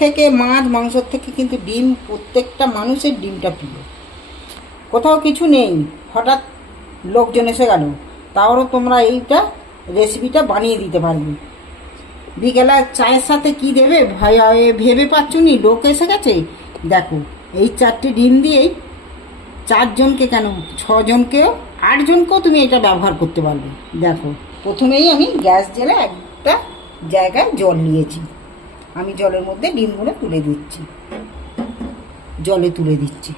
থেকে মাছ মাংসর থেকে কিন্তু ডিম, প্রত্যেকটা মানুষের ডিমটা প্রিয়। কোথাও কিছু নেই, হঠাৎ লোকজন এসে গেল। তাহলে তোমরা এইটা রেসিপিটা বানিয়ে দিতে পারবে। বিকেলে চায়ের সাথে কি দেবে? ভেবে পাচ্ছ নি লোক এসে গেছে? দেখো, এই চারটি ডিম দিয়েই চারজনকে কেন? ছজনকেও আটজনকেও তুমি এটা ব্যবহার করতে পারবে। দেখো, প্রথমেই আমি গ্যাস জেলে একটা জায়গায় জল নিয়েছি। আমি জলের মধ্যে ডিমগুলো তুলে দিচ্ছি। জলে তুলে দিচ্ছি।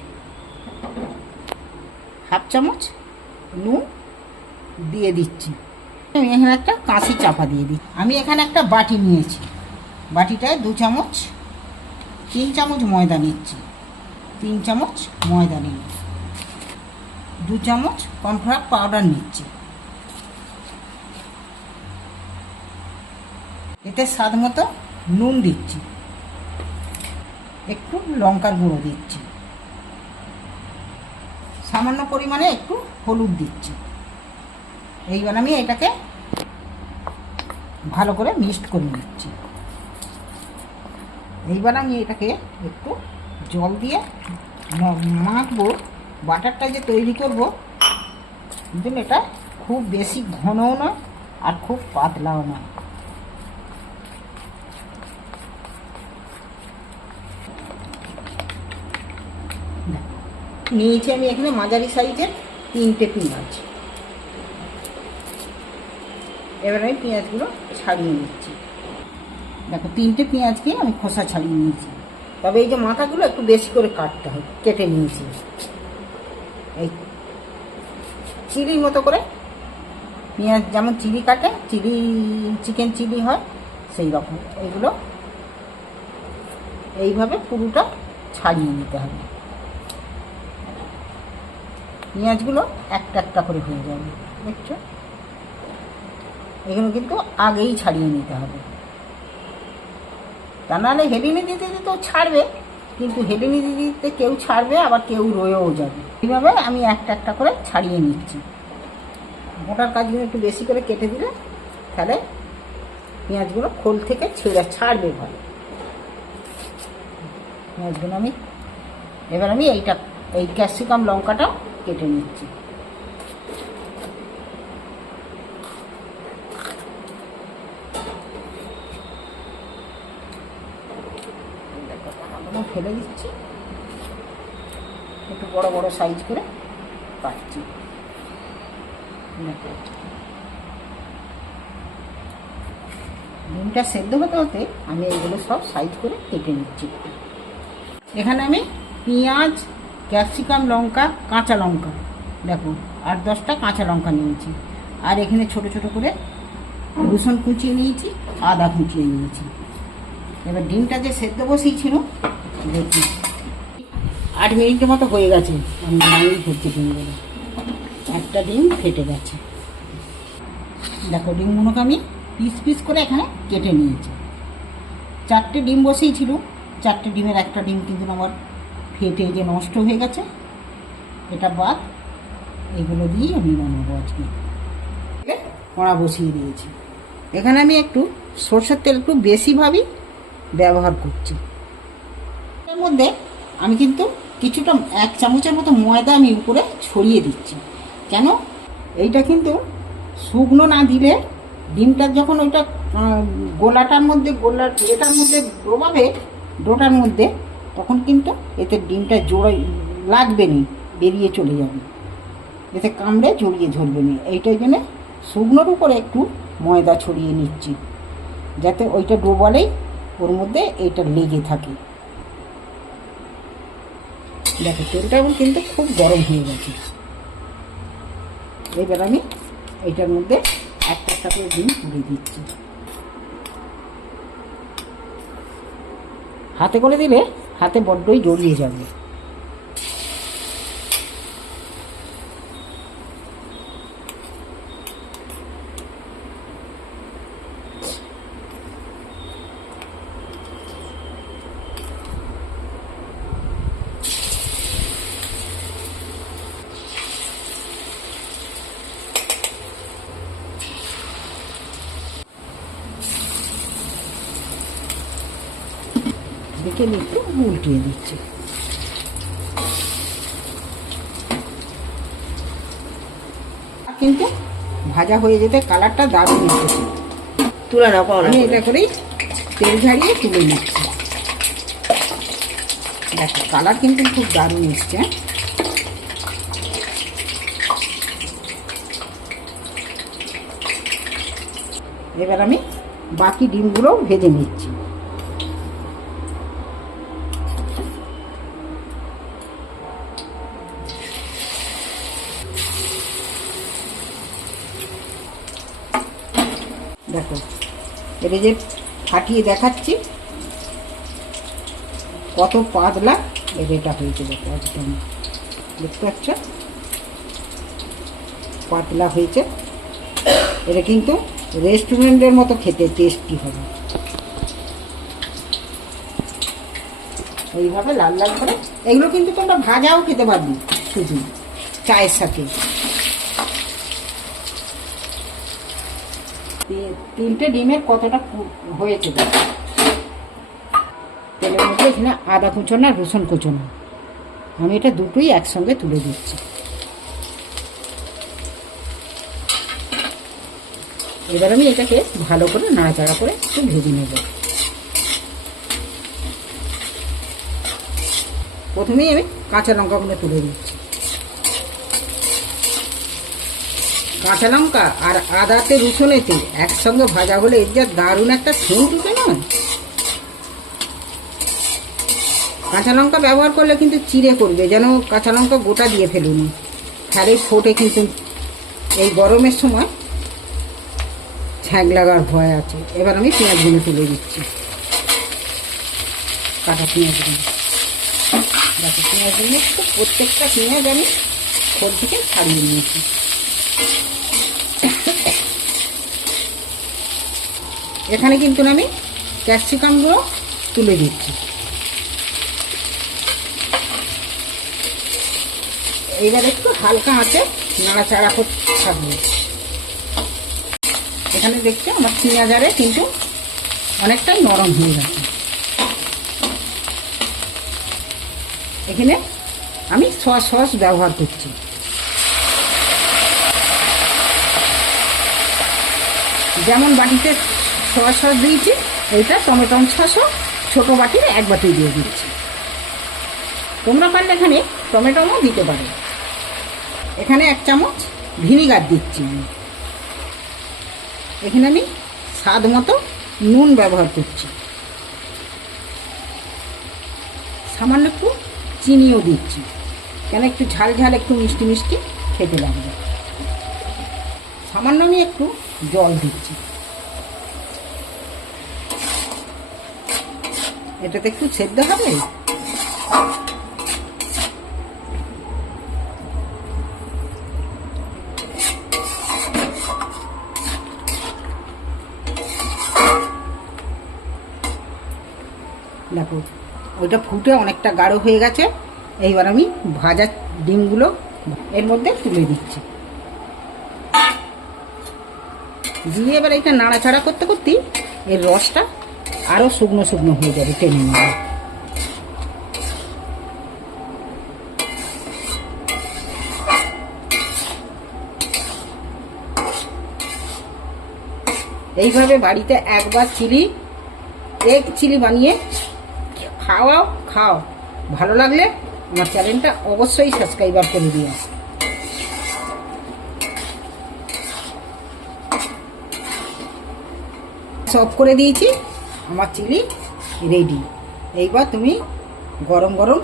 হাফ চামচ নুন দিয়ে দিচ্ছি। আমি এখানে একটা কাঁচি চাপা দিয়ে দিই আমি এখানে একটা বাটি নিয়েছি। বাটিটায় দু চামচ, তিন চামচ ময়দা নিচ্ছি। তিন চামচ ময়দা নিই দু চামচ কর্নফ্লাওয়ার পাউডার নিচ্ছি। এতে স্বাদ মতো নুন দিচ্ছি। একটু লঙ্কার গুঁড়ো দিচ্ছি। সামান্য পরিমাণে একটু হলুদ দিচ্ছি। এইবার আমি এটাকে ভালো করে মিক্সড করে নিচ্ছি। এইবার আমি এটাকে একটু জল দিয়ে মাখবো। বাটারটা যে তৈরি করব, কিন্তু এটা খুব বেশি ঘনও নয় আর খুব পাতলাও নয়। নিয়েছি আমি এখানে মাঝারি সাইজের তিনটে পেঁয়াজ। এবার আমি পেঁয়াজগুলো ছাড়িয়ে নিচ্ছি। দেখো, তিনটে পেঁয়াজকে আমি খোসা ছাড়িয়ে নিয়েছি। তবে এই যে মাথাগুলো একটু বেশি করে কাটতে হয়, কেটে নিয়েছি। এই চিলির মতো করে পেঁয়াজ, যেমন চিলি কাটে, চিলি, চিকেন চিলি হয়, সেই রকম। এগুলো এইভাবে পুরোটা ছাড়িয়ে নিতে হবে। পেঁয়াজগুলো একটা একটা করে হয়ে যাবে, দেখছ? এগুলো কিন্তু আগেই ছাড়িয়ে নিতে হবে। তা নাহলে হেলিনি দিতে দিতেও ছাড়বে, কিন্তু হেলিনি দিতে কেউ ছাড়বে, আবার কেউ রয়েও যাবে। এইভাবে আমি একটা একটা করে ছাড়িয়ে নিচ্ছি। মোটার কাজগুলো একটু বেশি করে কেটে দিলে, তাহলে পেঁয়াজগুলো খোল থেকে ছেড়ে ছাড়বে ভালো। পেঁয়াজগুলো আমি, এবার আমি এইটা, এই ক্যাপসিকাম লঙ্কাটা কেটে নিচ্ছি। ফেলে দিচ্ছি। একটু বড় বড় সাইজ করে দেখো। ডিমটা সেদ্ধ হতে হতে আমি এগুলো সব সাইজ করে কেটে নিচ্ছি। এখানে আমি পেঁয়াজ ক্যাপসিকাম লঙ্কা, কাঁচা লঙ্কা, দেখো আট দশটা কাঁচা লঙ্কা নিয়েছি। আর এখানে ছোট ছোট করে রসুন কুচিয়ে নিয়েছি, আদা কুচিয়ে নিয়েছি। এবার ডিমটা যে সেদ্ধ বসিয়েছিল দেখি। আট মিনিটের মতো হয়ে গেছে, আমি দাঁড়িয়ে করছি ডিমগুলো। একটা ডিম ফেটে গেছে। দেখো, ডিমগুলোকে আমি পিস পিস করে এখানে কেটে নিয়েছি। চারটে ডিম বসেই ছিল চারটে ডিমের একটা ডিম কিন্তু আমার ফেটে যে নষ্ট হয়ে গেছে, এটা বাদ, এগুলো দিয়েই আমি বানাবো আজকে। কড়া বসিয়ে দিয়েছি। এখানে আমি একটু সর্ষের তেল একটু বেশিভাবেই ব্যবহার করছি। এর মধ্যে আমি কিন্তু কিছুটা, এক চামচের মতো ময়দা আমি উপরে ছড়িয়ে দিচ্ছি। কেন? এইটা কিন্তু শুকনো না দিলে ডিমটা যখন ওইটা গোলাটার মধ্যে, গোলার এটার মধ্যে ডোবাবে, ডোটার মধ্যে তখন কিন্তু এতে ডিমটা জোড়াই লাগবে নি বেরিয়ে চলে যাবে। এতে কামড়ে জড়িয়ে ধরবে না। এইটাই জন্য শুকনোর উপরে একটু ময়দা ছড়িয়ে নিচ্ছি, যাতে ওইটা ডোবালেই ওর মধ্যে এইটা লেগে থাকে। দেখো, তেলটা কিন্তু খুব গরম হয়ে গেছে। এবার আমি এইটার মধ্যে একটা একটা করে ডিম পুড়ে দিচ্ছি। হাতে করে দিলে হাতে বড্ডই জড়িয়ে যাবে। দেখে আমি একটু উল্টিয়ে দিচ্ছি। কিন্তু ভাজা হয়ে যেতে কালারটা দারুণ এসেছে তুলে নাও আমি এটা করেই তেল ঝাড়িয়ে তুলে নিচ্ছি। দেখো কালার কিন্তু খুব দারুণ এসছে হ্যাঁ? এবার আমি বাকি ডিমগুলো ভেজে নিচ্ছি। দেখো এটা যে ফাটিয়ে দেখাচ্ছি, কত পাতলা এটা হয়েছে দেখো, একদম। দেখতে পাচ্ছ? পাতলা হয়েছে। এটা কিন্তু রেস্টুরেন্টের মতো খেতে, টেস্টি হবে। এইভাবে লাল লাল করে, এগুলো কিন্তু তোমরা ভাজাও খেতে পারবি, শুধু চায়ের সাথে। তিনটে ডিমের কতটা হয়েছে তেলের মধ্যে এখানে আদা কুচোনো আর রসুন কুচোনো। আমি এটা দুটোই একসঙ্গে তুলে দিচ্ছি। এবার আমি এটাকে ভালো করে নাড়াচাড়া করে একটু ভেজে নেব। প্রথমেই আমি কাঁচা লঙ্কাগুলো তুলে দিচ্ছি। কাঁচা লঙ্কা আর আদাতে রসুনেতে একসঙ্গে ভাজা হলে এর যা দারুণ একটা সেন্ট উঠে নয় কাঁচা লঙ্কা ব্যবহার করলে কিন্তু চিড়ে করবে, যেন কাঁচা লঙ্কা গোটা দিয়ে ফেলুন। তাহলে ফোটে কিন্তু এই গরমের সময় ছ্যাঁক লাগার ভয় আছে। এবার আমি পেঁয়াজগুলো তুলে দিচ্ছি। কাটা পেঁয়াজগুলো। দেখো, পেঁয়াজগুলো প্রত্যেকটা পেঁয়াজ আমি খোল থেকে ছাড়িয়ে নিয়েছি। এখানে কিন্তু আমি ক্যাপসিকামগুলো তুলে দিচ্ছি। এইবার একটু হালকা আঁচে নাড়াচাড়া করতে থাকবে। এখানে দেখছি আমার পেঁয়াজারে কিন্তু অনেকটাই নরম হয়ে গেছে। এখানে আমি সস সস ব্যবহার করছি। যেমন বাটিতে সস সস দিয়েছি এইটা টমেটো সসও ছোটো বাটির এক বাটি দিয়ে দিচ্ছি। তোমরা পারলে এখানে টমেটোও দিতে পারো। এখানে এক চামচ ভিনিগার দিচ্ছি। এখানে আমি স্বাদ মতো নুন ব্যবহার করছি। সামান্য একটু চিনিও দিচ্ছি। কেন একটু ঝাল ঝাল, একটু মিষ্টি মিষ্টি খেতে লাগবে। সামান্য আমি একটু জল দিচ্ছি। এটাতে একটু সেদ্ধ হবে? দেখো ওইটা ফুটে অনেকটা গাঢ় হয়ে গেছে। এইবার আমি ভাজা ডিমগুলো এর মধ্যে তুলে দিচ্ছি। দিয়ে এবার এটা নাড়াচাড়া করতে করতেই এর রসটা আরও শুকনো শুকনো হয়ে যাবে টেনে নেবে এইভাবে বাড়িতে একবার চিলি, এক চিলি বানিয়ে খাওয়াও, খাও। ভালো লাগলে আমার চ্যানেলটা অবশ্যই সাবস্ক্রাইবার করে দিও। সব করে দিয়েছি। আমার চিলি রেডি এইবার তুমি গরম গরম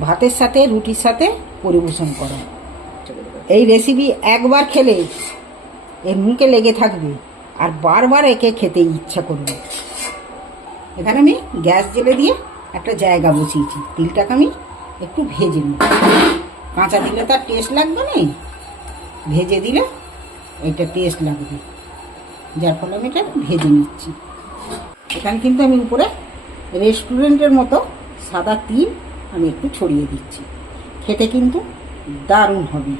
ভাতের সাথে, রুটির সাথে পরিবেশন করো। এই রেসিপি একবার খেলে এর মুখে লেগে থাকবে আর বারবার একে খেতে ইচ্ছা করবে। এখানে আমি গ্যাস জেলে দিয়ে একটা জায়গা বসিয়েছি। তিলটাকে আমি একটু ভেজে নিই। কাঁচা দিলে তার টেস্ট লাগবে না? ভেজে দিলে এটা টেস্ট লাগবে। যার ফলে আমি এটা ভেজে নিচ্ছি। এখানে কিন্তু আমি উপরে রেস্টুরেন্টের মতো সাদা তিল আমি একটু ছড়িয়ে দিচ্ছি। খেতে কিন্তু দারুণ হবে।